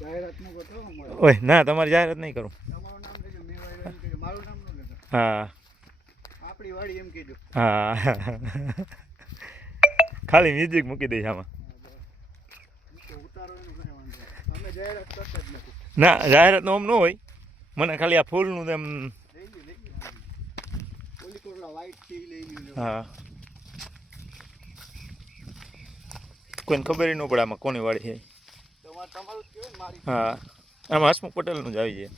જાહેરાત ન કરતો ઓય ના તમારી જાહેરાત નહીં કરું. તમારું નામ લેજો, મેં વાળો એમ કહેજો, મારું નામ ન લેજો. હા આપણી વાડી એમ કહેજો. હા ખાલી મ્યુઝિક મૂકી દઈશ આમાં. ઉતારો એનું કંઈ વાંધો નહીં. અમે જાહેરાત કરતા જ નથી. ના જાહેરાતનો આમ ન હોય, મને ખાલી આ ફૂલનું એમ. લઈ લ્યો. ઓલી કોરલા વ્હાઈટ છે એ લઈ લ્યો. હા કોઈને ખબર ન પડે આમાં કોની વાડી છે. તમારું જ કહેવાય ને મારી. હા આમાં હસમુખ પટેલનું જ આવી જાય.